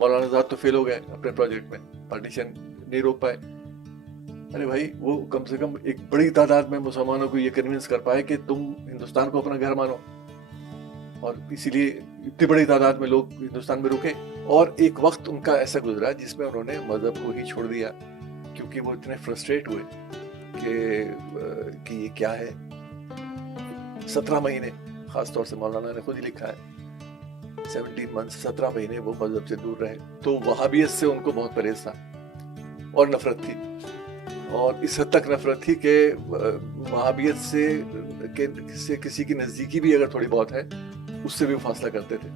مولانا آزاد تو فیل ہو گئے اپنے پروجیکٹ میں, پارٹیشن نہیں روک پائے. ارے بھائی وہ کم سے کم ایک بڑی تعداد میں مسلمانوں کو یہ کنونس کر پائے کہ تم ہندوستان کو اپنا گھر مانو, اور اسی لیے اتنی بڑی تعداد میں لوگ ہندوستان میں رکے. اور ایک وقت ان کا ایسا گزرا جس میں انہوں نے مذہب کو ہی چھوڑ دیا, کیونکہ وہ اتنے فرسٹریٹ ہوئے کہ یہ کیا ہے. 17 مہینے, خاص طور سے مولانا نے خود ہی لکھا ہے 17 months, 17 مہینے وہ مذہب سے دور رہے. تو وہابیت سے ان کو بہت پرہیز تھا اور نفرت تھی, اور اس حد تک نفرت تھی کہ وہابیت سے کسی کی نزدیکی بھی اگر تھوڑی بہت ہے اس سے بھی وہ فاصلہ کرتے تھے.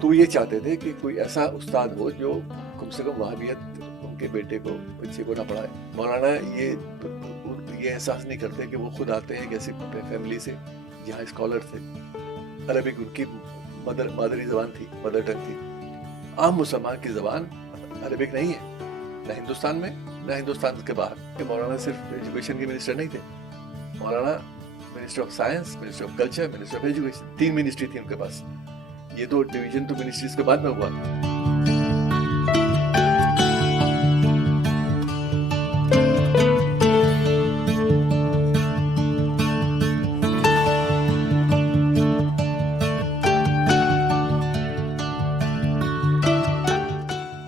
تو وہ یہ چاہتے تھے کہ کوئی ایسا استاد ہو جو کم سے کم وہابیت ان کے بیٹے کو, بچے کو نہ پڑھائے. مولانا یہ احساس نہیں کرتے کہ وہ خود آتے ہیں ایک ایسی فیملی سے جہاں اسکالر تھے. عربک ان کی مادری زبان تھی, مدر ٹنگ تھی. عام مسلمان کی زبان عربک نہیں ہے, نہ ہندوستان میں نہ ہندوستان کے باہر. کہ مولانا صرف ایجوکیشن کے منسٹر نہیں تھے, مولانا minister of science, minister of culture, minister of education, 3 ministry تھی ان کے پاس. یہ تو ڈویژن تو منسٹریز کے بعد میں ہوا.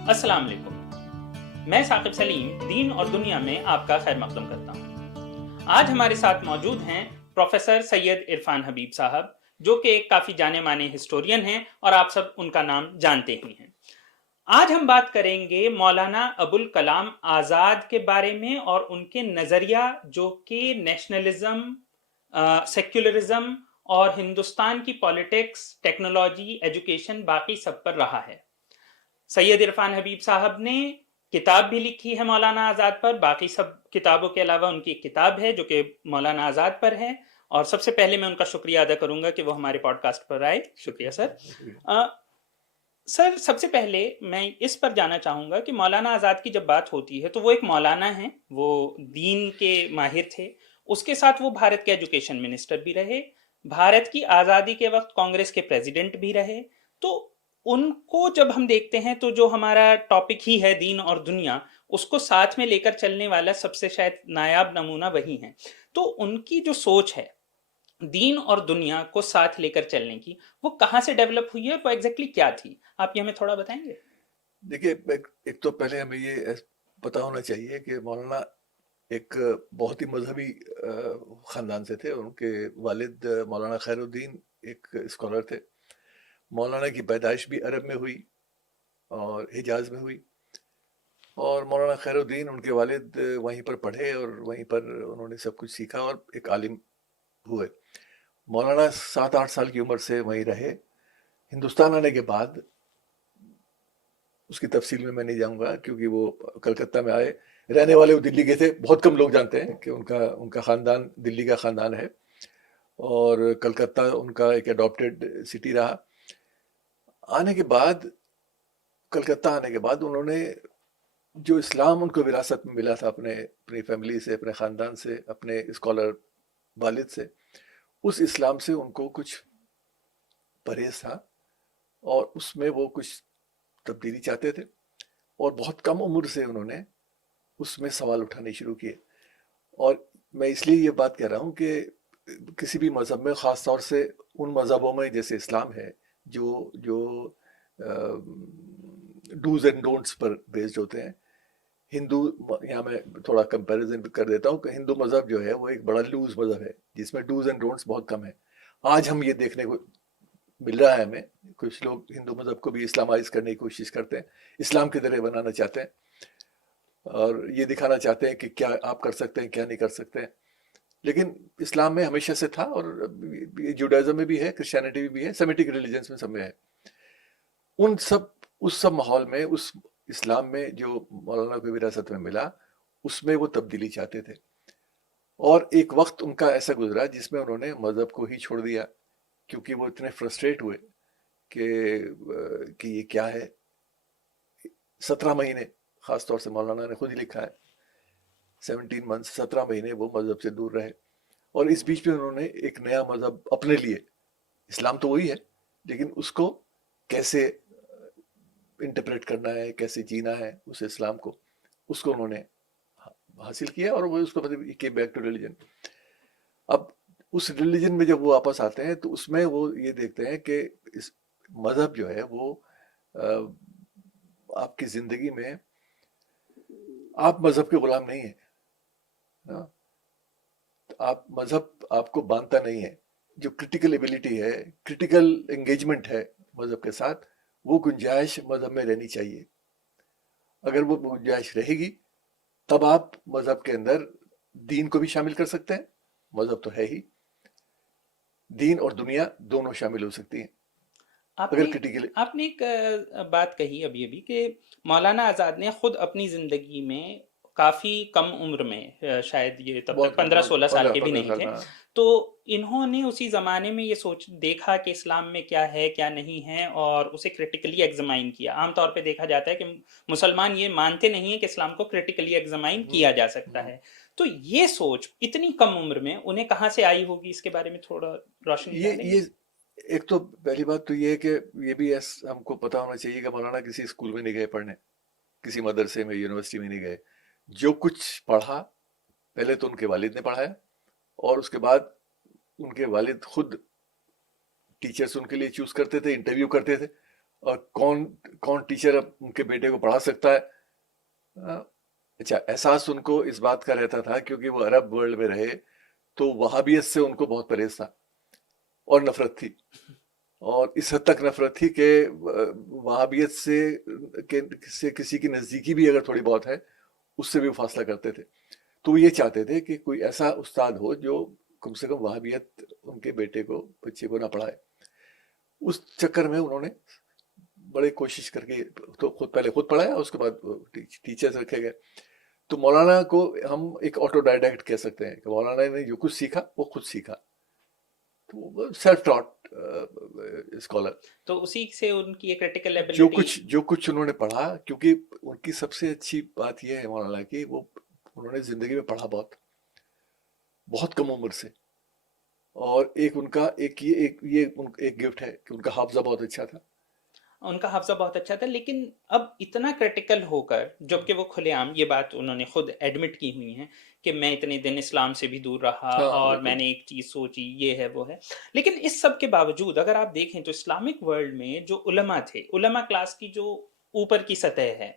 السلام علیکم, میں ثاقب سلیم دین اور دنیا میں آپ کا خیر مقدم کرتا ہوں. آج ہمارے ساتھ موجود ہیں پروفیسر سید عرفان حبیب صاحب, جو کہ ایک کافی جانے مانے ہسٹورین ہیں اور آپ سب ان کا نام جانتے ہی ہیں. آج ہم بات کریں گے مولانا ابوالکلام آزاد کے بارے میں اور ان کے نظریہ جو کہ نیشنلزم, سیکولرزم اور ہندوستان کی پالیٹکس, ٹیکنالوجی, ایجوکیشن باقی سب پر رہا ہے. سید عرفان حبیب صاحب نے کتاب بھی لکھی ہے مولانا آزاد پر. باقی سب کتابوں کے علاوہ ان کی ایک کتاب ہے جو کہ مولانا آزاد پر ہے, اور سب سے پہلے میں ان کا شکریہ ادا کروں گا کہ وہ ہمارے پوڈ کاسٹ پر آئے. شکریہ سر. سر سب سے پہلے میں اس پر جانا چاہوں گا کہ مولانا آزاد کی جب بات ہوتی ہے تو وہ ایک مولانا ہیں, وہ دین کے ماہر تھے, اس کے ساتھ وہ بھارت کے ایجوکیشن منسٹر بھی رہے, بھارت کی آزادی کے وقت کانگریس کے پریزیڈنٹ بھی رہے. تو ان کو جب ہم دیکھتے ہیں تو جو ہمارا ٹاپک ہی ہے دین اور دنیا, اس کو ساتھ میں لے کر چلنے والا سب سے شاید نایاب نمونہ وہی ہیں. تو ان کی جو سوچ ہے دین اور دنیا کو ساتھ لے کر چلنے کی, وہ کہاں سے ڈیولپ ہوئی ہے, وہ ایگزیکٹلی کیا تھی, آپ یہ ہمیں تھوڑا بتائیں گے؟ دیکھیے, ایک تو پہلے ہمیں یہ پتا ہونا چاہیے کہ مولانا ایک بہت ہی مذہبی خاندان سے تھے. ان کے والد مولانا خیر الدین ایک اسکالر تھے. مولانا کی پیدائش بھی عرب میں ہوئی اور حجاز میں ہوئی, اور مولانا خیر الدین ان کے والد وہیں پر پڑھے اور وہیں پر انہوں نے سب کچھ سیکھا اور ایک عالم ہوئے. مولانا 7-8 سال کی عمر سے وہیں رہے. ہندوستان آنے کے بعد اس کی تفصیل میں نہیں جاؤں گا کیونکہ وہ کلکتہ میں آئے, رہنے والے وہ دلی کے تھے. بہت کم لوگ جانتے ہیں کہ ان کا خاندان دلی کا خاندان ہے, اور کلکتہ ان کا ایک اڈاپٹیڈ سٹی رہا. آنے کے بعد, کلکتہ آنے کے بعد انہوں نے جو اسلام ان کو وراثت میں ملا تھا اپنی فیملی سے, اپنے خاندان سے, اپنے اسکالر والد سے, اس اسلام سے ان کو کچھ پرہیز تھا, اور اس میں وہ کچھ تبدیلی چاہتے تھے. اور بہت کم عمر سے انہوں نے اس میں سوال اٹھانے شروع کیے. اور میں اس لیے یہ بات کہہ رہا ہوں کہ کسی بھی مذہب میں, خاص طور سے ان مذہبوں میں جیسے اسلام ہے جو dos and don'ts per based ہوتے ہیں. ہندو, یہاں میں تھوڑا کمپیریزن کر دیتا ہوں کہ ہندو مذہب جو ہے وہ ایک بڑا لوز مذہب ہے جس میں ڈوز اینڈ ڈونٹس بہت کم ہیں. آج ہم یہ دیکھنے کو مل رہا ہے ہمیں, کچھ لوگ ہندو مذہب کو بھی اسلامائز کرنے کی کوشش کرتے ہیں, اسلام کی طرح بنانا چاہتے ہیں, اور یہ دکھانا چاہتے ہیں کہ کیا آپ کر سکتے ہیں, کیا نہیں کر سکتے ہیں. لیکن اسلام میں ہمیشہ سے تھا, اور جوڈائزم میں بھی ہے, کرسچینٹی میں بھی ہے, سیمیٹک ریلیجنس میں سب میں ہے. اس سب ماحول میں, اس اسلام میں جو مولانا کو وراثت میں ملا, اس میں وہ تبدیلی چاہتے تھے. اور ایک وقت ان کا ایسا گزرا جس میں انہوں نے مذہب کو ہی چھوڑ دیا, کیونکہ وہ اتنے فرسٹریٹ ہوئے کہ یہ کیا ہے. 17 مہینے, خاص طور سے مولانا نے خود ہی لکھا ہے 17 months, 17 مہینے وہ مذہب سے دور رہے. اور اس بیچ میں انہوں نے ایک نیا مذہب اپنے لیے, اسلام تو وہی ہے لیکن اس کو کیسے انٹرپریٹ کرنا ہے, کیسے جینا ہے اس اسلام کو, اس کو انہوں نے حاصل کیا, اور وہ اس کو مطلب came back to religion. اب اس ریلیجن میں جب وہ واپس آتے ہیں تو اس میں وہ یہ دیکھتے ہیں کہ اس مذہب جو ہے وہ آپ کی زندگی میں آپ مذہب کے غلام نہیں ہیں, آپ مذہب آپ کو باندھتا نہیں ہے. جو کرٹیکل ایبلٹی ہے, کرٹیکل انگیجمنٹ ہے مذہب کے ساتھ, وہ گنجائش مذہب میں رہنی چاہیے. اگر وہ گنجائش رہے گی تب آپ مذہب کے اندر دین کو بھی شامل کر سکتے ہیں, مذہب تو ہے ہی, دین اور دنیا دونوں شامل ہو سکتی ہیں اگر کرٹیکل. آپ نے ایک بات کہی ابھی کہ مولانا آزاد نے خود اپنی زندگی میں کافی کم عمر میں, شاید یہ تب تک 15-16 سال کے بھی نہیں تھے, تو انہوں نے اسی زمانے میں یہ دیکھا کہ اسلام میں کیا ہے کیا نہیں ہے, اور اسے کرٹیکلی ایگزامائن کیا. عام طور پہ دیکھا جاتا ہے کہ مسلمان یہ مانتے نہیں ہیں کہ اسلام کو کرٹیکلی ایگزامائن کیا جا سکتا ہے. تو یہ سوچ اتنی کم عمر میں انہیں کہاں سے آئی ہوگی, اس کے بارے میں تھوڑا روشنی ڈالیں. یہ ایک تو پہلی بات تو یہ ہے کہ یہ بھی ہم کو پتا ہونا چاہیے کہ مولانا کسی اسکول میں نہیں گئے پڑھنے, کسی مدرسے میں, یونیورسٹی میں نہیں گئے. جو کچھ پڑھا پہلے تو ان کے والد نے پڑھایا, اور اس کے بعد ان کے والد خود ٹیچرز ان کے لیے چوز کرتے تھے, انٹرویو کرتے تھے, اور کون ٹیچر اب ان کے بیٹے کو پڑھا سکتا ہے. اچھا, احساس ان کو اس بات کا رہتا تھا کیونکہ وہ عرب ورلڈ میں رہے, تو وہابیت سے ان کو بہت پرہیز تھا اور نفرت تھی, اور اس حد تک نفرت تھی کہ وہابیت سے کسی کی نزدیکی بھی اگر تھوڑی بہت ہے اس سے بھی وہ فاصلہ کرتے تھے. تو وہ یہ چاہتے تھے کہ کوئی ایسا استاد ہو جو کم سے کم وہابیت ان کے بیٹے کو, بچے کو نہ پڑھائے. اس چکر میں انہوں نے بڑے کوشش کر کے تو پہلے خود پڑھایا, اس کے بعد ٹیچرز رکھے گئے. تو مولانا کو ہم ایک آٹو ڈائڈیکٹ کہہ سکتے ہیں کہ مولانا نے جو کچھ سیکھا وہ خود سیکھا, سیلف ٹاٹ اسکالر. تو اسی سے ان کی کرٹیکل ایبلٹی, جو کچھ انہوں نے پڑھا, کیونکہ ان کی سب سے اچھی بات یہ ہے مولانا کی, وہ انہوں نے زندگی میں پڑھا بہت کم عمر سے. اور ایک ان کا ایک گفٹ ہے کہ ان کا حافظہ بہت اچھا تھا. ان کا حافظہ بہت اچھا تھا, لیکن اب اتنا کرٹیکل ہو کر, جبکہ وہ کھلے عام یہ بات انہوں نے خود ایڈمٹ کی ہوئی ہیں کہ میں اتنے دن اسلام سے بھی دور رہا, اور میں نے ایک چیز سوچی, یہ ہے وہ ہے. لیکن اس سب کے باوجود اگر آپ دیکھیں تو اسلامک ورلڈ میں جو علماء تھے, علماء کلاس کی جو اوپر کی سطح ہے,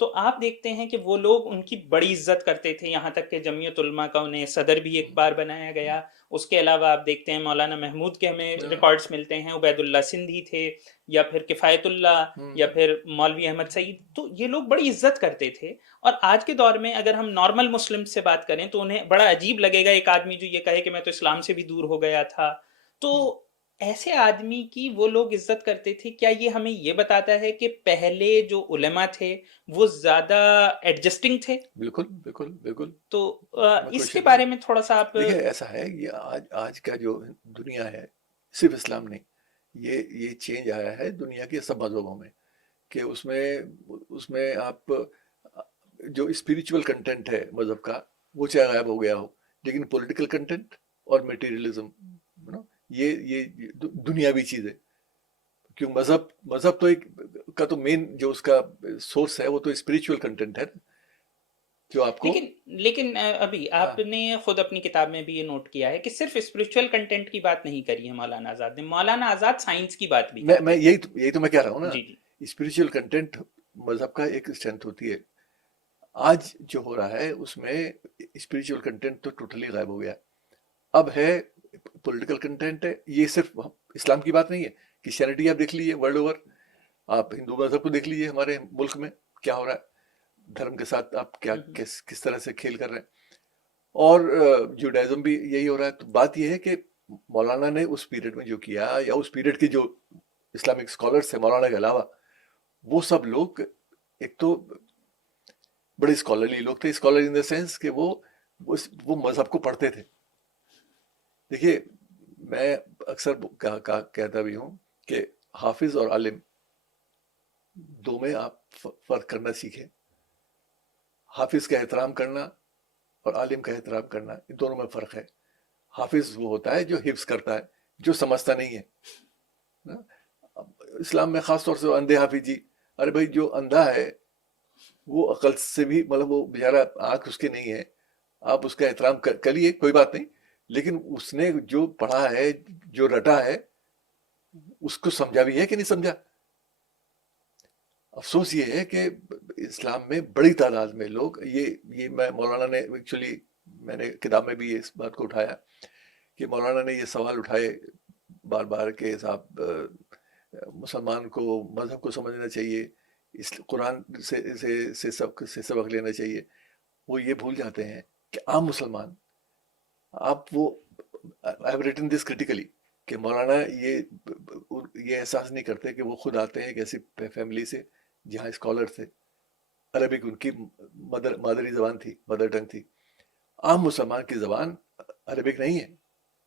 تو آپ دیکھتے ہیں کہ وہ لوگ ان کی بڑی عزت کرتے تھے, یہاں تک کہ جمعیت علماء کا انہیں صدر بھی ایک بار بنایا گیا. اس کے علاوہ آپ دیکھتے ہیں مولانا محمود کے ہمیں ریکارڈز ملتے ہیں, عبید اللہ سندھی تھے, یا پھر کفایت اللہ, یا پھر مولوی احمد سعید, تو یہ لوگ بڑی عزت کرتے تھے. اور آج کے دور میں اگر ہم نارمل مسلم سے بات کریں تو انہیں بڑا عجیب لگے گا ایک آدمی جو یہ کہے کہ میں تو اسلام سے بھی دور ہو گیا تھا. تو ایسے آدمی کی وہ لوگ عزت کرتے تھے. کیا یہ ہمیں یہ بتاتا ہے کہ پہلے جو علماء تھے وہ زیادہ ایڈجسٹنگ تھے؟ بالکل بالکل بالکل. تو اس کے بارے میں تھوڑا سا آپ دیکھیں, ایسا ہے یہ آج کا جو دنیا ہے, صرف اسلام نہیں, یہ چینج آیا ہے دنیا کے سب مذہبوں میں, کہ اس میں آپ جو اسپریچول کنٹینٹ ہے مذہب کا وہ چاہے غائب ہو گیا ہو, لیکن پولیٹیکل کنٹینٹ اور میٹیریلزم یہ دنیاوی چیز ہے. کیوں مذہب تو ایک کا تو مین جو اس کا سورس ہے وہ تو اسپریچول کنٹینٹ ہے جو آپ کو. لیکن ابھی آپ نے خود اپنی کتاب میں بھی یہ نوٹ کیا ہے کہ صرف اسپریچول کنٹینٹ کی بات نہیں کری ہے مولانا آزاد نے, مولانا آزاد سائنس کی بات بھی. میں یہی تو میں کہہ رہا ہوں نا, اسپریچول کنٹینٹ مذہب کا ایک اسٹرینتھ ہوتی ہے. آج جو ہو رہا ہے اس میں اسپریچول کنٹینٹ تو ٹوٹلی غائب ہو گیا, اب ہے پولیٹیکل کنٹینٹ ہے. یہ صرف اسلام کی بات نہیں ہے, کرسچینٹی آپ دیکھ لیجیے ورلڈ اوور, آپ ہندو مذہب کو دیکھ لیجیے ہمارے ملک میں کیا ہو رہا ہے, دھرم کے ساتھ آپ کس طرح سے کھیل کر رہے ہیں, اور جوڈائزم بھی یہی ہو رہا ہے. تو بات یہ ہے کہ مولانا نے اس پیریڈ میں جو کیا, یا اس پیریڈ کے جو اسلامک اسکالرس ہیں مولانا کے علاوہ, وہ سب لوگ ایک تو بڑے اسکالرلی لوگ تھے, اسکالر ان دا سینس کہ وہ مذہب کو پڑھتے تھے. دیکھیے, میں اکثر کہتا بھی ہوں کہ حافظ اور عالم دو میں آپ فرق کرنا سیکھیں. حافظ کا احترام کرنا اور عالم کا احترام کرنا, ان دونوں میں فرق ہے. حافظ وہ ہوتا ہے جو حفظ کرتا ہے, جو سمجھتا نہیں ہے. اسلام میں خاص طور سے اندھے حافظ جی, ارے بھائی جو اندھا ہے وہ عقل سے بھی مطلب وہ بیچارہ آنکھ اس کی نہیں ہے، آپ اس کا احترام کریے، کوئی بات نہیں، لیکن اس نے جو پڑھا ہے، جو رٹا ہے، اس کو سمجھا بھی ہے کہ نہیں سمجھا؟ افسوس یہ ہے کہ اسلام میں بڑی تعداد میں لوگ یہ میں مولانا نے ایکچولی میں نے کتاب میں بھی اس بات کو اٹھایا کہ مولانا نے یہ سوال اٹھائے بار بار کہ صاحب مسلمان کو مذہب کو سمجھنا چاہیے، اس قرآن سے سبق لینا چاہیے. وہ یہ بھول جاتے ہیں کہ عام مسلمان، آپ وہ I have written this critically کہ مولانا یہ احساس نہیں کرتے کہ وہ خود آتے ہیں ایک ایسی فیملی سے جہاں اسکالر تھے، عربک ان کی مادری زبان تھی، مدر ٹنگ تھی. عام مسلمان کی زبان عربک نہیں ہے،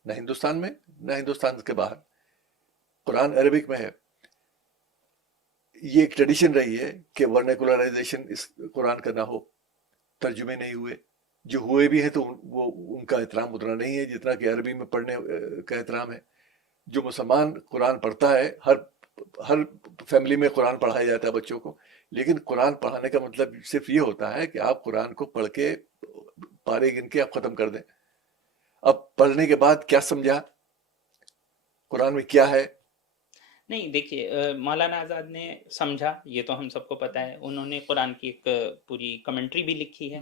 نہ ہندوستان میں نہ ہندوستان کے باہر. قرآن عربک میں ہے. یہ ایک ٹریڈیشن رہی ہے کہ ورنیکولرائزیشن اس قرآن کا نہ ہو، ترجمے نہیں ہوئے، جو ہوئے بھی ہیں تو وہ ان کا احترام اتنا نہیں ہے جتنا کہ عربی میں پڑھنے کا احترام ہے. جو مسلمان قرآن پڑھتا ہے، ہر فیملی میں قرآن پڑھایا جاتا ہے بچوں کو، لیکن قرآن پڑھانے کا مطلب صرف یہ ہوتا ہے کہ آپ قرآن کو پڑھ کے پارے گن کے آپ ختم کر دیں. اب پڑھنے کے بعد کیا سمجھا، قرآن میں کیا ہے؟ نہیں دیکھیے، مولانا آزاد نے سمجھا، یہ تو ہم سب کو پتہ ہے. انہوں نے قرآن کی ایک پوری کمنٹری بھی لکھی ہے.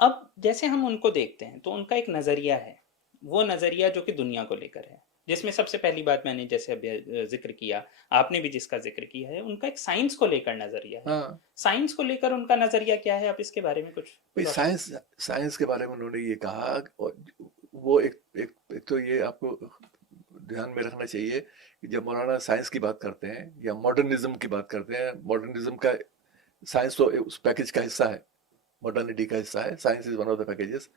اب جیسے ہم ان کو دیکھتے ہیں تو ان کا ایک نظریہ ہے، وہ نظریہ جو کہ دنیا کو لے کر ہے، جس میں سب سے پہلی بات میں نے جیسے ابھی ذکر کیا، آپ نے بھی جس کا ذکر کیا ہے، ان کا ایک سائنس کو لے کر نظریہ ہے. ہاں سائنس کو لے کر ان کا نظریہ کیا ہے؟ آپ اس کے بارے میں کچھ سائنس کے بارے میں انہوں نے یہ کہا، وہ ایک تو یہ آپ کو دھیان میں رکھنا چاہیے کہ جب مولانا سائنس کی بات کرتے ہیں یا ماڈرنزم کی بات کرتے ہیں، ماڈرنزم کا سائنس تو اس پیکج کا حصہ ہے، ماڈرنٹی کا حصہ ہے، science is one of the packages.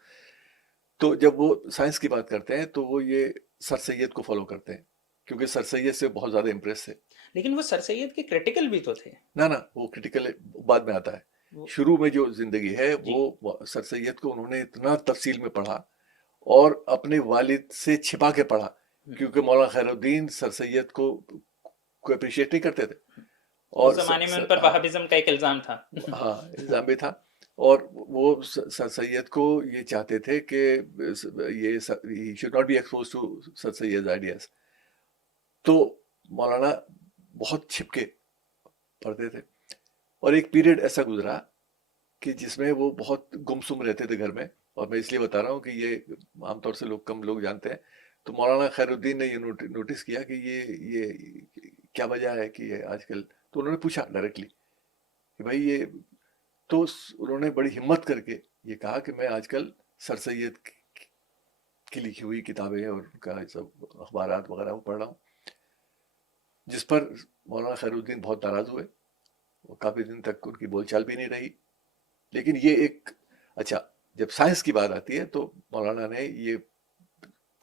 تو جب وہ سائنس کی بات کرتے ہیں تو وہ یہ سر سید کو فالو کرتے ہیں، کیونکہ سر سید سے بہت زیادہ امپریس تھے. لیکن وہ سر سید کے کریٹیکل بھی تو تھے. نہ وہ کرٹیکل بعد میں آتا ہے. شروع میں جو زندگی ہے وہ سر سید کو انہوں نے اتنا تفصیل میں پڑھا اور اپنے والد سے چھپا کے پڑھا، کیونکہ مولانا خیر الدین سر سید کو اپریشیٹ نہیں کرتے تھے. اور زمانے میں ان پر وہابزم کا ایک الزام تھا. ہاں الزام بھی تھا. اور وہ سر سید کو یہ چاہتے تھے کہ یہ should not be expose to Sir Syed ideas. تو مولانا بہت چھپ کے پڑھتے تھے، اور ایک پیریڈ ایسا گزرا کہ جس میں وہ بہت گمسم رہتے تھے گھر میں. اور میں اس لیے بتا رہا ہوں کہ یہ عام طور سے کم لوگ جانتے ہیں. تو مولانا خیر الدین نے یہ نوٹس کیا کہ یہ کیا وجہ ہے کہ یہ آج کل. تو انہوں نے پوچھا ڈائریکٹلی کہ بھائی یہ، تو انہوں نے بڑی ہمت کر کے یہ کہا کہ میں آج کل سر سید کی لکھی ہوئی کتابیں اور ان کا سب اخبارات وغیرہ وہ پڑھ رہا ہوں، جس پر مولانا خیر الدین بہت ناراض ہوئے. وہ کافی دن تک ان کی بول چال بھی نہیں رہی. لیکن یہ ایک اچھا، جب سائنس کی بات آتی ہے تو مولانا نے یہ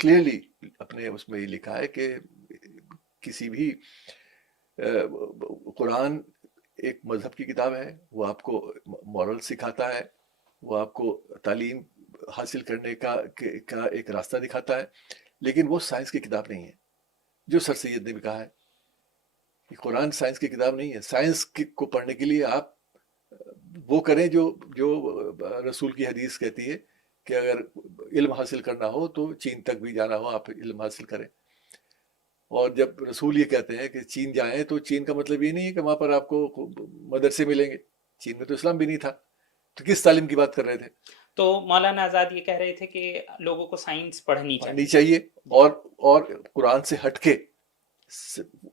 کلیئرلی اپنے اس میں یہ لکھا ہے کہ کسی بھی قرآن ایک مذہب کی کتاب ہے، وہ آپ کو مورل سکھاتا ہے، وہ آپ کو تعلیم حاصل کرنے کا ایک راستہ دکھاتا ہے، لیکن وہ سائنس کی کتاب نہیں ہے. جو سر سید نے بھی کہا ہے کہ قرآن سائنس کی کتاب نہیں ہے. سائنس کو پڑھنے کے لیے آپ وہ کریں جو رسول کی حدیث کہتی ہے کہ اگر علم حاصل کرنا ہو تو چین تک بھی جانا ہو آپ علم حاصل کریں. اور جب رسول یہ کہتے ہیں کہ چین جائیں تو چین کا مطلب یہ نہیں ہے کہ وہاں پر آپ کو مدرسے ملیں گے. چین میں تو اسلام بھی نہیں تھا، تو کس تعلیم کی بات کر رہے تھے؟ تو مولانا آزاد یہ کہہ رہے تھے کہ لوگوں کو سائنس پڑھنی چاہیے اور قرآن سے ہٹ کے.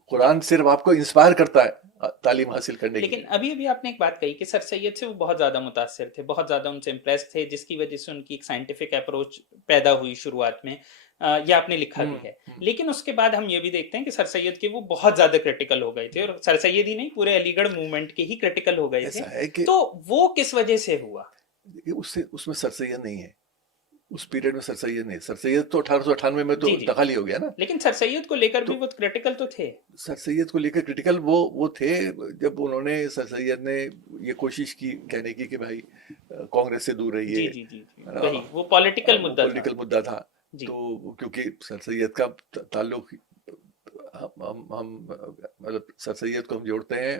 قرآن صرف آپ کو انسپائر کرتا ہے تعلیم حاصل کرنے کی. لیکن ابھی آپ نے ایک بات کہی کہ سر سید سے وہ بہت زیادہ متاثر تھے، بہت زیادہ ان سے امپریس تھے، جس کی وجہ سے ان کی ایک سائنٹیفک اپروچ پیدا ہوئی شروعات میں. یہ آپ نے لکھا بھی ہے. لیکن اس کے بعد ہم یہ بھی دیکھتے ہیں کہ سر سید کے وہ بہت زیادہ کریٹیکل ہو گئے تھے، اور سر سید ہی نہیں پورے علی گڑھ موومنٹ کے ہی کریٹیکل ہو گئے تھے. تو وہ کس وجہ سے ہوا؟ اس میں سر سید نہیں ہے، اس پیریڈ میں سر سید نہیں. سر سید تو 1898 میں تو انتقال ہی ہو گیا نا. لیکن سر سید کو لے کر بھی وہ کریٹیکل تو تھے. سر سید کو لے کر کریٹیکل وہ تھے جب انہوں نے، سر سید نے یہ کوشش کی کہنے کی کہ بھائی کانگریس سے دور رہیے. وہی وہ پولیٹیکل مدعا تھا. تو کیونکہ سر سید کا تعلق ہم مطلب سر سید کو ہم جوڑتے ہیں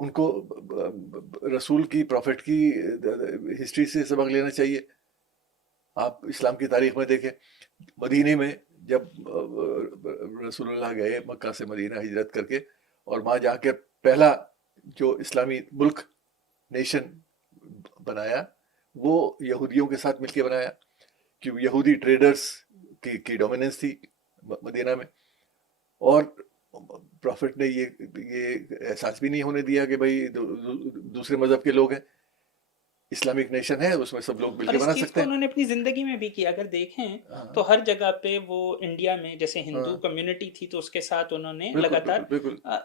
ان کو رسول کی پروفٹ کی ہسٹری سے سبق لینا چاہیے. آپ اسلام کی تاریخ میں دیکھیں مدینے میں جب رسول اللہ گئے مکہ سے مدینہ ہجرت کر کے اور وہاں جا کے پہلا جو اسلامی ملک نیشن بنایا وہ یہودیوں کے ساتھ مل کے بنایا کہ یہودی ٹریڈرز کی ڈومیننس تھی مدینہ میں. اور پروفٹ نے یہ احساس بھی نہیں ہونے دیا کہ بھائی دوسرے مذہب کے لوگ ہیں, اسلامک نیشن ہے اس میں سب لوگ مل کے بنا سکتے ہیں. انہوں نے اپنی زندگی میں بھی کیا. اگر دیکھیں تو ہر جگہ پہ وہ انڈیا میں جیسے ہندو کمیونٹی تھی تو اس کے ساتھ انہوں نے لگاتار,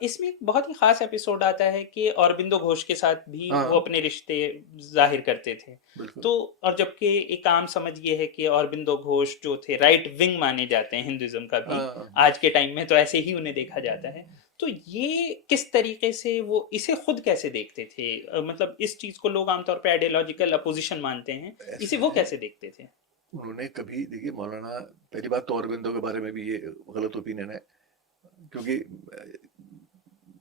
اس میں ایک بہت ہی خاص ایپیسوڈ آتا ہے کہ اوربندو گھوش کے ساتھ بھی وہ اپنے رشتے ظاہر کرتے تھے. تو اور جبکہ ایک عام سمجھ یہ ہے کہ اوربندو گھوش جو تھے رائٹ ونگ مانے جاتے ہیں ہندوازم کا بھی آج کے ٹائم میں, تو ایسے ہی انہیں دیکھا جاتا ہے. تو یہ کس طریقے سے وہ اسے خود کیسے دیکھتے تھے, مطلب اس چیز کو لوگ عام طور پہ آئیڈیالوجیکل اپوزیشن مانتے ہیں, اسے وہ کیسے دیکھتے تھے؟ انہوں نے کبھی دیکھیے مولانا, پہلی بات تو اوربندو کے بارے میں بھی یہ غلط اوپینین ہے کیونکہ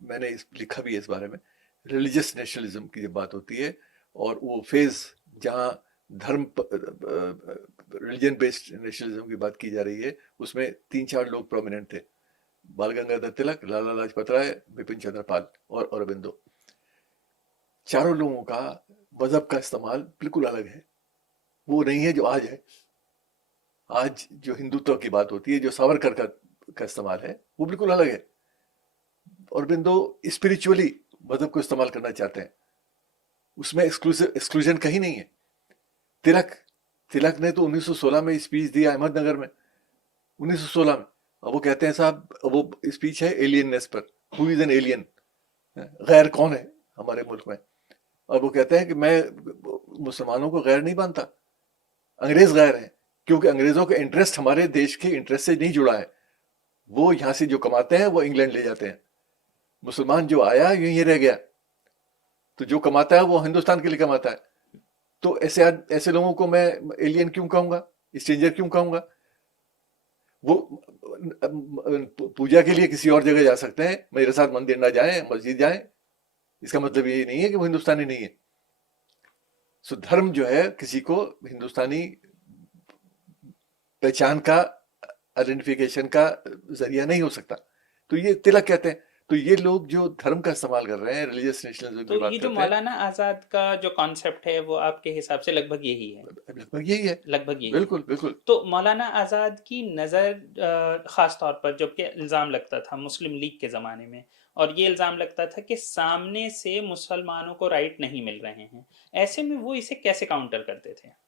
میں نے لکھا بھی ہے اس بارے میں. ریلیجس نیشنلزم کی جب بات ہوتی ہے اور وہ فیز جہاں دھرم ریلیجن بیسڈ نیشنلزم کی بات کی جا رہی ہے اس میں 3-4 لوگ پرومیننٹ تھے, بال گنگادھر تلک, لالا لاجپت رائے, بپن چندر پال اور اوربندو. چاروں لوگوں کا مذہب کا استعمال بالکل الگ ہے, وہ نہیں ہے جو آج ہے. آج جو ہندوتو کی بات ہوتی ہے, جو ساورکر کا استعمال ہے وہ بالکل الگ ہے. اوربندو اسپریچولی مذہب کو استعمال کرنا چاہتے ہیں, اس میں ایکسکلوژن کہیں نہیں ہے. تلک نے تو 1916 میں اسپیچ دیا احمد نگر میں, 1916 میں. اب وہ کہتے ہیں صاحب وہ اسپیچ ہے ایلیننس پر, ہو از این ایلین, غیر کون ہے ہمارے ملک میں. اور وہ کہتے ہیں کہ میں مسلمانوں کو غیر نہیں مانتا, انگریز غیر ہیں, کیونکہ انگریزوں کا انٹرسٹ ہمارے دیش کے انٹرسٹ سے نہیں جڑا ہے. وہ یہاں سے جو کماتے ہیں وہ انگلینڈ لے جاتے ہیں, مسلمان جو آیا یہیں رہ گیا, تو جو کماتا ہے وہ ہندوستان کے لیے کماتا ہے. تو ایسے لوگوں کو میں ایلین کیوں کہوں گا, اسٹرینجر کیوں کہوں گا؟ وہ پوجا کے لیے کسی اور جگہ جا سکتے ہیں, میرے ساتھ مندر نہ جائیں, مسجد جائیں, اس کا مطلب یہ نہیں ہے کہ وہ ہندوستانی نہیں ہے. سو دھرم جو ہے کسی کو ہندوستانی پہچان کا, آئیڈینٹیفیکیشن کا ذریعہ نہیں ہو سکتا. تو یہ تلک کہتے ہیں. تو یہ لوگ جو دھرم کا استعمال کر رہے ہیں, ریلیجس نیشنلزم کی بات کرتے ہیں, تو یہ جو مولانا آزاد کا جو کانسیپٹ ہے وہ آپ کے حساب سے لگ بھگ یہی ہے؟ لگ بھگ یہی ہے, بالکل. تو مولانا آزاد کی نظر خاص طور پر جبکہ الزام لگتا تھا مسلم لیگ کے زمانے میں, اور یہ الزام لگتا تھا کہ سامنے سے مسلمانوں کو رائٹ نہیں مل رہے ہیں, ایسے میں وہ اسے کیسے کاؤنٹر کرتے تھے؟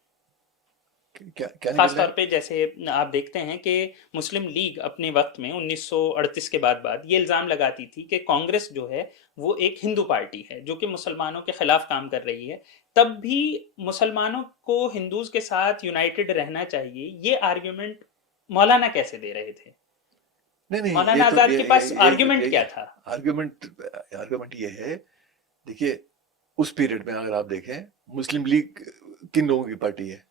خاص طور پہ جیسے آپ دیکھتے ہیں کہ مسلم لیگ اپنے وقت میں 1938 کے بعد یہ الزام لگاتی تھی کہ کانگریس جو ہے وہ ایک ہندو پارٹی ہے جو کہ مسلمانوں کے خلاف کام کر رہی ہے, تب بھی مسلمانوں کو ہندوز کے ساتھ یونائٹڈ رہنا چاہیے. یہ آرگیومنٹ مولانا کیسے دے رہے تھے؟ نہیں, مولانا آزاد کے پاس آرگیومنٹ کیا تھا؟ آرگیومنٹ یہ ہے, دیکھیے اس پیریڈ میں اگر آپ دیکھیں مسلم لیگ کن لوگوں کی پارٹی ہے؟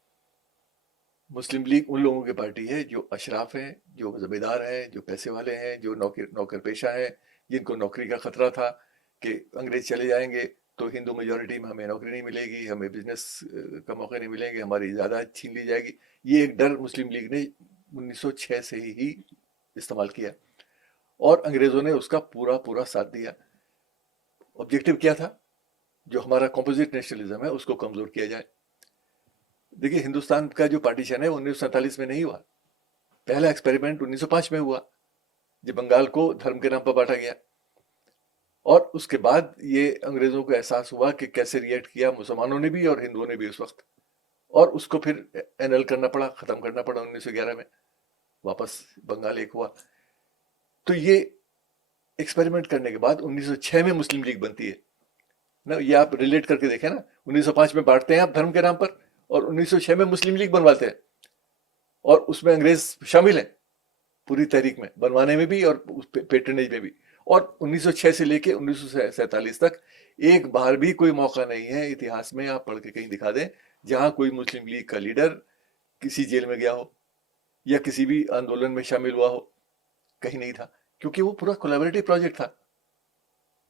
مسلم لیگ ان لوگوں کی پارٹی ہے جو اشراف ہیں, جو زمیندار ہیں, جو پیسے والے ہیں, جو نوکر پیشہ ہیں, جن کو نوکری کا خطرہ تھا کہ انگریز چلے جائیں گے تو ہندو میجورٹی میں ہمیں نوکری نہیں ملے گی, ہمیں بزنس کا موقع نہیں ملیں گے, ہماری جائیداد چھین لی جائے گی. یہ ایک ڈر مسلم لیگ نے 1906 سے ہی استعمال کیا اور انگریزوں نے اس کا پورا ساتھ دیا. آبجیکٹو کیا تھا؟ جو ہمارا کمپوزٹ نیشنلزم ہے اس کو کمزور کیا جائے. دیکھیے ہندوستان کا جو پارٹیشن ہے 1947 میں نہیں ہوا, پہلا ایکسپیریمنٹ 1905 میں ہوا جب بنگال کو دھرم کے نام پر بانٹا گیا. اور اس کے بعد یہ انگریزوں کو احساس ہوا کہ کیسے ریئیکٹ کیا مسلمانوں نے بھی اور ہندوؤں نے بھی اس وقت, اور اس کو پھر اینل کرنا پڑا, ختم کرنا پڑا 1911 میں, واپس بنگال ایک ہوا. تو یہ ایکسپیریمنٹ کرنے کے بعد 1906 میں مسلم لیگ بنتی ہے نا. یہ آپ ریلیٹ کر کے دیکھیں نا, 1905 میں بانٹتے ہیں آپ دھرم کے نام پر اور 1906 میں مسلم لیگ بنواتے ہیں, اور اس میں انگریز شامل ہیں پوری تحریک میں, بنوانے میں بھی اور پیٹرنیج میں بھی. اور 1906 سے لے کے 1947 تک ایک بار بھی کوئی موقع نہیں ہے اتہاس میں, آپ پڑھ کے کہیں دکھا دیں جہاں کوئی مسلم لیگ کا لیڈر کسی جیل میں گیا ہو یا کسی بھی آندولن میں شامل ہوا ہو. کہیں نہیں تھا, کیونکہ وہ پورا کولیبریٹو پروجیکٹ تھا,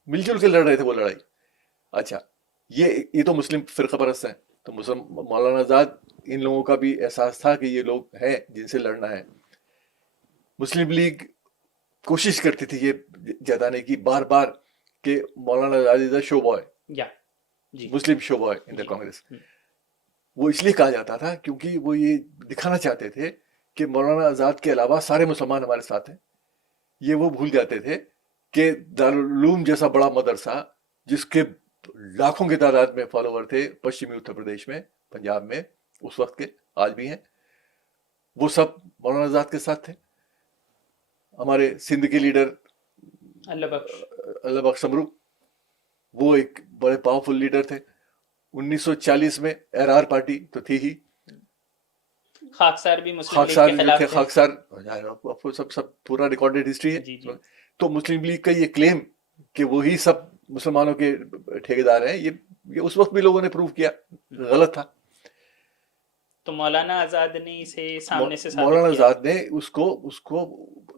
مل جل کے لڑ رہے تھے وہ لڑائی. اچھا یہ تو مسلم فرقہ پرست ہیں، تو مولانا آزاد ان لوگوں کا بھی احساس تھا کہ یہ لوگ ہیں جن سے لڑنا ہے. مسلم لیگ کوشش کرتی تھی یہ جتانے کی بار بار کہ مولانا آزاد از اے شو بوائے، مسلم شو بوائے ان دا کانگریس. وہ اس لیے کہا جاتا تھا کیونکہ وہ یہ دکھانا چاہتے تھے کہ مولانا آزاد کے علاوہ سارے مسلمان ہمارے ساتھ ہیں. یہ وہ بھول جاتے تھے کہ دارالعلوم جیسا بڑا مدرسہ جس کے لاکھوں کی تعداد میں فالوور تھے پشچمی اتر پردیش میں، پنجاب میں اس وقت کے، آج بھی ہیں، وہ سب مولانا آزاد کے ساتھ تھے. ہمارے سندھ کے لیڈر اللہ بخش سمرو، وہ ایک بڑے پاورفل لیڈر تھے. 1940 میں احرار پارٹی تو تھی ہی، خاکسار بھی مسلم خاکسار لیگ کے جو تھے، خلاف سب پورا ریکارڈڈ ہسٹری ہے. جی تو مسلم لیگ کا یہ کلیم کہ وہی سب مسلمانوں کے ٹھیکیدار ہیں، یہ اس وقت بھی لوگوں نے پروف کیا غلط تھا. تو مولانا آزاد نے اسے سامنے سے مولانا آزاد نے اس کو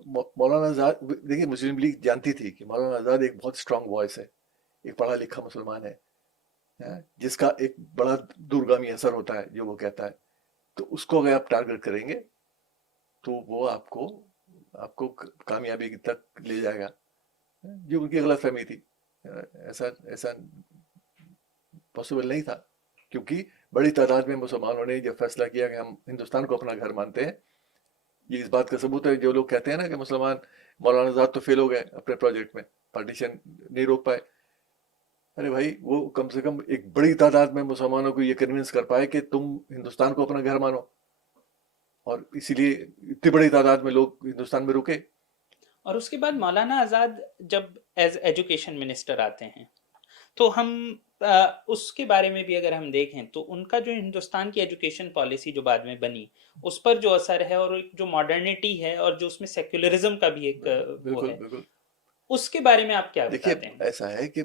مولانا آزاد، دیکھیے مسلم لیگ جانتی تھی کہ مولانا آزاد ایک بہت اسٹرانگ وائس ہے، ایک پڑھا لکھا مسلمان ہے جس کا ایک بڑا دورگامی اثر ہوتا ہے جو وہ کہتا ہے. تو اس کو اگر آپ ٹارگٹ کریں گے تو وہ آپ کو کامیابی تک لے جائے گا. جو ان کی غلط فہمی تھی، ایسا پاسبل نہیں تھا، کیونکہ بڑی تعداد میں مسلمانوں نے جب فیصلہ کیا کہ ہم ہندوستان کو اپنا گھر مانتے ہیں. یہ اس بات کا ثبوت ہے جو لوگ کہتے ہیں نا کہ مسلمان مولانا آزاد تو فیل ہو گئے اپنے پروجیکٹ میں، پارٹیشن نہیں روک پائے. ارے بھائی وہ کم سے کم ایک بڑی تعداد میں مسلمانوں کو یہ کنونس کر پائے کہ تم ہندوستان کو اپنا گھر مانو، اور اسی لیے اتنی بڑی تعداد میں لوگ ہندوستان میں رکے. اور اس کے بعد مولانا آزاد جب ایز ایجوکیشن منسٹر آتے ہیں تو ہم اس کے بارے میں بھی اگر ہم دیکھیں تو ان کا جو ہندوستان کی ایجوکیشن پالیسی جو بعد میں بنی اس پر جو اثر ہے، اور جو ماڈرنٹی ہے اور جو اس میں سیکولرزم کا بھی ایک وہ ہے، بالکل. اس کے بارے میں آپ کیا دیکھیے بتاتے ہیں؟ ایسا ہے کہ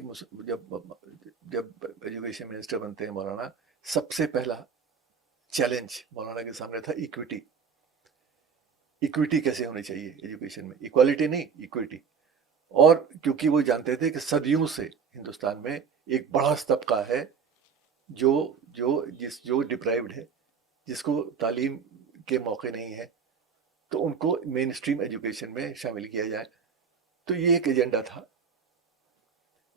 جب ایجوکیشن منسٹر بنتے ہیں مولانا، سب سے پہلا چیلنج مولانا کے سامنے تھا ایکویٹی. ایکویٹی کیسے ہونی چاہیے ایجوکیشن میں، ایکوالٹی نہیں، ایکویٹی. اور کیونکہ وہ جانتے تھے کہ صدیوں سے ہندوستان میں ایک بڑا طبقہ ہے جو ڈپرائیوڈ ہے، جس کو تعلیم کے موقع نہیں ہے، تو ان کو مین اسٹریم ایجوکیشن میں شامل کیا جائے. تو یہ ایک ایجنڈا تھا.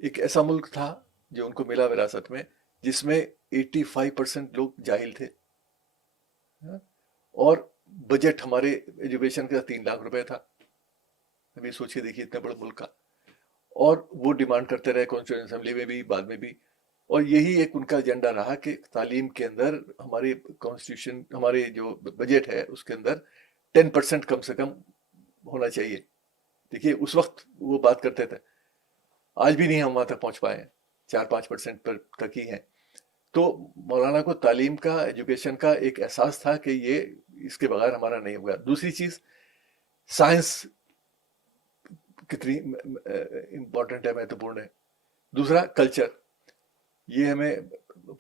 ایک ایسا ملک تھا جو ان کو ملا وراثت میں جس میں 85% لوگ جاہل تھے، اور بجٹ ہمارے ایجوکیشن کا 3 لاکھ روپے تھا. ابھی سوچ کے دیکھیے اتنے بڑے ملک کا. اور وہ ڈیمانڈ کرتے رہے کانسٹیٹیوشن اسمبلی میں بھی، بعد میں بھی. اور یہی ایک ان کا ایجنڈا رہا کہ تعلیم کے اندر ہماری کانسٹیٹیوشن، ہمارے جو بجٹ ہے اس کے اندر 10% کم سے کم ہونا چاہیے. دیکھیے اس وقت وہ بات کرتے تھے، آج بھی نہیں ہم وہاں تک پہنچ پائے ہیں، 4-5% پر تک ہی ہیں. تو مولانا کو تعلیم کا، ایجوکیشن کا ایک احساس تھا کہ یہ اس کے بغیر ہمارا نہیں ہوگا. دوسری چیز سائنس کتنی امپورٹنٹ ہے، مہتوپورن ہے. دوسرا کلچر. یہ ہمیں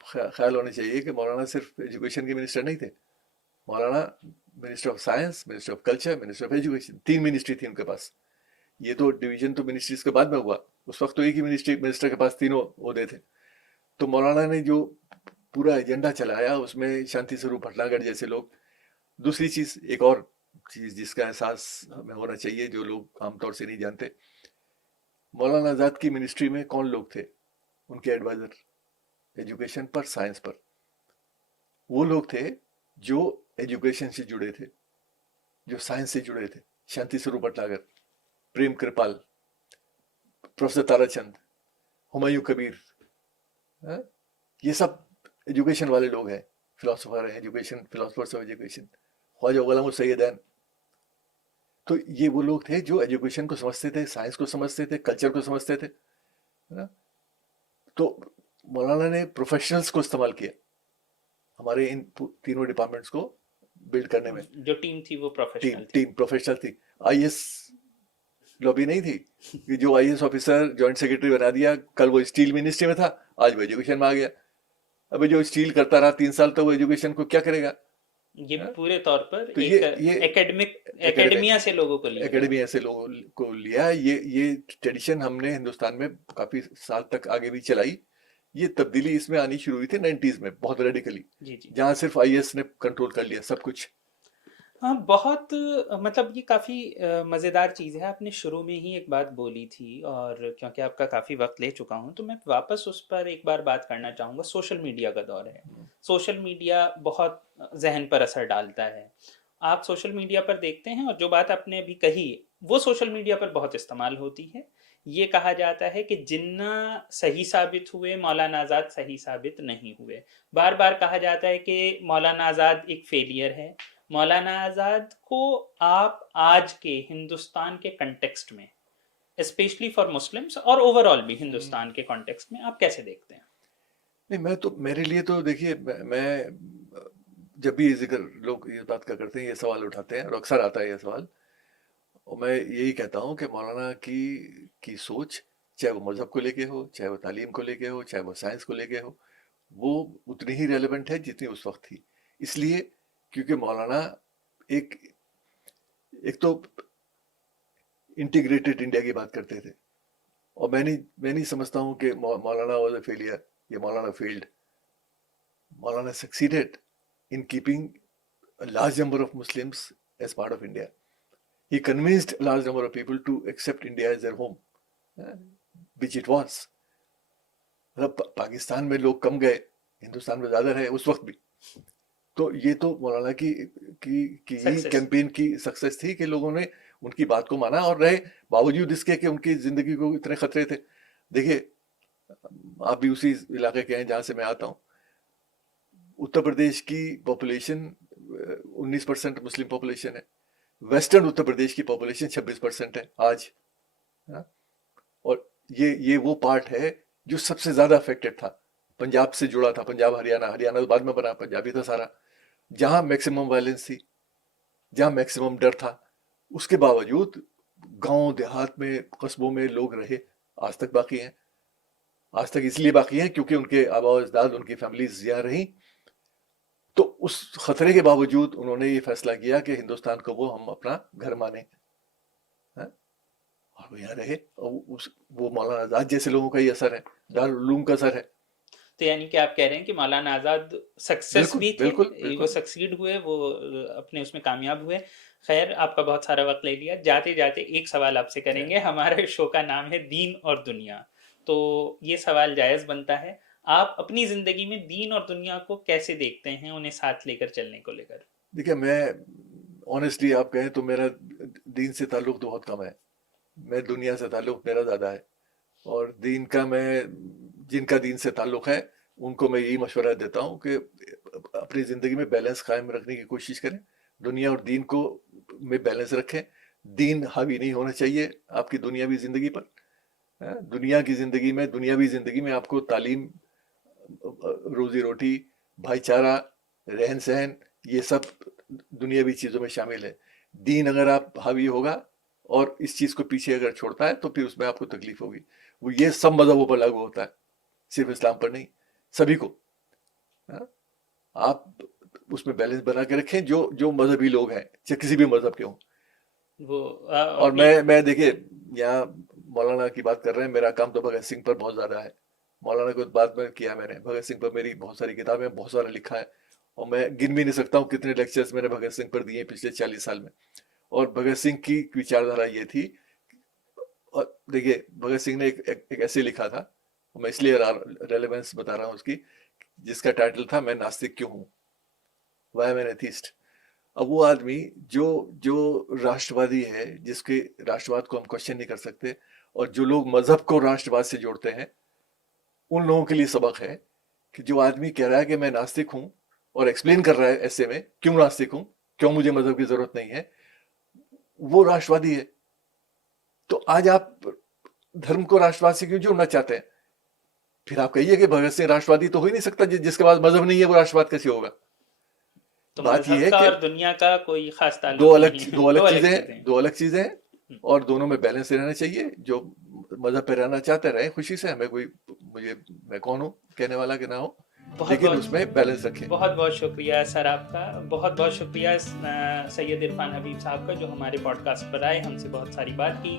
خیال ہونا چاہیے کہ مولانا صرف ایجوکیشن کے منسٹر نہیں تھے. مولانا minister of science, minister of culture, minister of education, 3 ministry تھی ان کے پاس. یہ تو ڈویژن تو منسٹریز کے بعد میں ہوا، اس وقت تو ایک ہی منسٹر کے پاس 3 عہدے تھے. تو مولانا نے جو پورا ایجنڈا چلایا اس میں شانتی سوروپ بھٹناگر جیسے لوگ. دوسری چیز، ایک اور چیز جس کا احساس ہمیں ہونا چاہیے جو لوگ عام طور سے نہیں جانتے، مولانا آزاد کی منسٹری میں کون لوگ تھے ان کے ایڈوائزر ایجوکیشن پر، سائنس پر؟ وہ لوگ تھے جو ایجوکیشن سے جڑے تھے، جو سائنس سے جڑے تھے. شانتی سوروپ بھٹناگر، پریم کرپال، پروفیسر تارا چند، ہمایوں کبیر، یہ سب ایجوکیشن والے لوگ ہیں، فلاسفر ہیں، ایجوکیشن فلاسفرس آف ایجوکیشن. خواجہ غلام السیدین. تو یہ وہ لوگ تھے جو ایجوکیشن کو سمجھتے تھے، سائنس کو سمجھتے تھے، کلچر کو سمجھتے تھے. تو مولانا نے پروفیشنلز کو استعمال کیا ہمارے ان تینوں ڈپارٹمنٹس کو بلڈ کرنے میں. جو ٹیم تھی وہ ٹیم پروفیشنل تھی. آئی ایس لابی نہیں تھی کہ جو I S officer joint secretary بنا دیا، کل وہ اسٹیل منسٹری میں تھا، آج وہ ایجوکیشن میں آ گیا. ابھی جو اسٹیل کرتا رہا 3 سال تو وہ ایجوکیشن کو کیا کرے گا؟ یہ پورے طور پر اکیڈمیا سے لوگوں کو لیا، اکیڈمیا سے لوگوں کو لیا. یہ ٹریڈیشن ہم نے ہندوستان میں کافی سال تک آگے بھی چلائی. یہ تبدیلی اس میں آنی شروع ہوئی تھی 90s میں بہت ریڈیکلی, جی جی جہاں صرف IS نے کنٹرول کر لیا سب کچھ. ہاں بہت مطلب یہ کافی مزیدار چیز ہے. آپ نے شروع میں ہی ایک بات بولی تھی اور کیونکہ آپ کا کافی وقت لے چکا ہوں تو میں واپس اس پر ایک بار بات کرنا چاہوں گا. سوشل میڈیا کا دور ہے. سوشل میڈیا بہت ذہن پر اثر ڈالتا ہے. آپ سوشل میڈیا پر دیکھتے ہیں اور جو بات آپ نے ابھی کہی وہ سوشل میڈیا پر بہت استعمال ہوتی ہے. یہ کہا جاتا ہے کہ جنہ صحیح ثابت ہوئے مولانا آزاد صحیح ثابت نہیں ہوئے. بار بار کہا جاتا ہے کہ مولانا آزاد ایک فیلئر ہے. مولانا آزاد کو آپ آج کے ہندوستان کے کنٹیکسٹ میں اسپیشلی فار مسلمس اور اوور آل بھی ہندوستان کے کانٹیکسٹ میں آپ کیسے دیکھتے ہیں؟ نہیں, میں تو میرے لیے تو دیکھیے, میں جب بھی ذکر لوگ یہ بات کا کرتے ہیں, یہ سوال اٹھاتے ہیں اور اکثر آتا ہے یہ سوال, اور میں یہی کہتا ہوں کہ مولانا کی سوچ, چاہے وہ مذہب کو لے کے ہو, چاہے وہ تعلیم کو لے کے ہو, چاہے وہ سائنس کو لے کے ہو, وہ اتنی ہی ریلیونٹ ہے جتنی اس وقت تھی. اس لیے کیونکہ مولانا ایک تو انٹیگریٹڈ انڈیا کی بات کرتے تھے, اور میں نہیں سمجھتا ہوں کہ مولانا واز اے فیلئر یا مولانا field. Maulana succeeded in keeping a large number of Muslims as part of India. He convinced a large number of people to accept India as their home, which it was. Pakistan میں لوگ کم گئے, ہندوستان میں زیادہ رہے اس وقت بھی. تو یہ تو مولانا کی کیمپین کی سکسیس تھی کہ لوگوں نے ان کی بات کو مانا اور رہے, باوجود اس کے کہ ان کی زندگی کو اتنے خطرے تھے. دیکھیے, آپ بھی اسی علاقے کے ہیں جہاں سے میں آتا ہوں. اتر پردیش کی پاپولیشن 19% مسلم پاپولیشن ہے. ویسٹرن اتر پردیش کی پاپولیشن 26% ہے آج. اور یہ وہ پارٹ ہے جو سب سے زیادہ افیکٹڈ تھا, پنجاب سے جڑا تھا, پنجاب ہریانہ بعد میں بنا, پنجابی تھا سارا, جہاں میکسیمم وائلنس تھی, جہاں میکسیمم ڈر تھا. اس کے باوجود گاؤں دیہات میں قصبوں میں لوگ رہے, آج تک باقی ہیں. آج تک اس لیے باقی ہیں کیونکہ ان کے آباء و اجداد, ان کی فیملیز یہاں رہیں. تو اس خطرے کے باوجود انہوں نے یہ فیصلہ کیا کہ ہندوستان کو وہ ہم اپنا گھر مانیں, اور وہ یہاں رہے. اور وہ مولانا آزاد جیسے لوگوں کا ہی اثر ہے, دارالعلوم کا اثر ہے. تو یعنی کہ آپ کہہ رہے ہیں کہ مولانا آزاد سکسیس بھی تھے, وہ سکسیڈ ہوئے, وہ اپنے اس میں کامیاب ہوئے. خیر, آپ کا بہت سارا وقت لے لیا. جاتے جاتے ایک سوال آپ سے کریں گے. ہمارے شو کا نام ہے دین اور دنیا, تو یہ سوال جائز بنتا ہے, آپ اپنی زندگی میں دین اور دنیا کو کیسے دیکھتے ہیں, انہیں ساتھ لے کر چلنے کو لے کر؟ دیکھیے, میں آنیسٹلی آپ کہیں تو میرا دین سے تعلق تو بہت کم ہے. میں دنیا سے تعلق میرا زیادہ ہے, اور دین کا میں جن کا دین سے تعلق ہے ان کو میں یہی مشورہ دیتا ہوں کہ اپنی زندگی میں بیلنس قائم رکھنے کی کوشش کریں. دنیا اور دین کو میں بیلنس رکھیں. دین حاوی نہیں ہونا چاہیے آپ کی دنیاوی زندگی پر. دنیا کی زندگی میں, دنیاوی زندگی میں آپ کو تعلیم, روزی روٹی, بھائی چارہ, رہن سہن, یہ سب دنیاوی چیزوں میں شامل ہے. دین اگر آپ حاوی ہوگا اور اس چیز کو پیچھے اگر چھوڑتا ہے تو پھر اس میں آپ کو تکلیف ہوگی. وہ یہ سب مذہبوں پر لاگو ہوتا ہے, صرف اسلام پر نہیں, سبھی کو. آپ اس میں بیلنس بنا کے رکھیں, جو مذہبی لوگ ہیں چاہے کسی بھی مذہب کے ہوں. اور میں دیکھیے یہاں مولانا کی بات کر رہے ہیں, میرا کام تو بھگت سنگھ پر بہت زیادہ ہے. مولانا کو بات میں کیا میں نے, بھگت سنگھ پر میری بہت ساری کتابیں, بہت سارا لکھا ہے, اور میں گن بھی نہیں سکتا ہوں کتنے لیکچرز میں نے بھگت سنگھ پر دیے پچھلے 40 سال میں. اور بھگت سنگھ کی وچاردھارا یہ تھی, اور دیکھیے بھگت سنگھ نے ایک ایسے لکھا تھا, میں اس لیے ریلیونس بتا رہا ہوں اس کی, جس کا ٹائٹل تھا میں ناستک کیوں ہوں, وائی ایم این ایتھیسٹ. اب وہ آدمی جو راشٹروادی ہے, جس کے راشٹرواد کو ہم کوشچن نہیں کر سکتے, اور جو لوگ مذہب کو راشٹرواد سے جوڑتے ہیں, ان لوگوں کے لیے سبق ہے کہ جو آدمی کہہ رہا ہے کہ میں ناستک ہوں اور ایکسپلین کر رہا ہے ایسے میں کیوں ناستک ہوں, کیوں مجھے مذہب کی ضرورت نہیں ہے, وہ راشٹروادی ہے. تو آج آپ دھرم کو راشٹرواد سے کیوں جوڑنا چاہتے ہیں؟ پھر آپ کہیے کہ بھگت سنگھ راشٹروادی تو ہو ہی نہیں سکتا, جس کے پاس مذہب نہیں ہے وہ راشٹرواد کیسے ہوگا؟ بات یہ ہے کہ دنیا کا کوئی خاص تعلق نہیں, دو الگ چیزیں ہیں, اور دونوں میں بیلنس رہنا چاہیے. جو مذہب پہ رہنا چاہتے رہیں خوشی سے, میں کون ہوں کہنے والا کہ نہ ہو, لیکن اس میں بیلنس رکھیں. بہت بہت شکریہ سر آپ کا, بہت بہت شکریہ سید عرفان حبیب صاحب کا, جو ہمارے پوڈ کاسٹ پر آئے, ہم سے بہت ساری بات کی.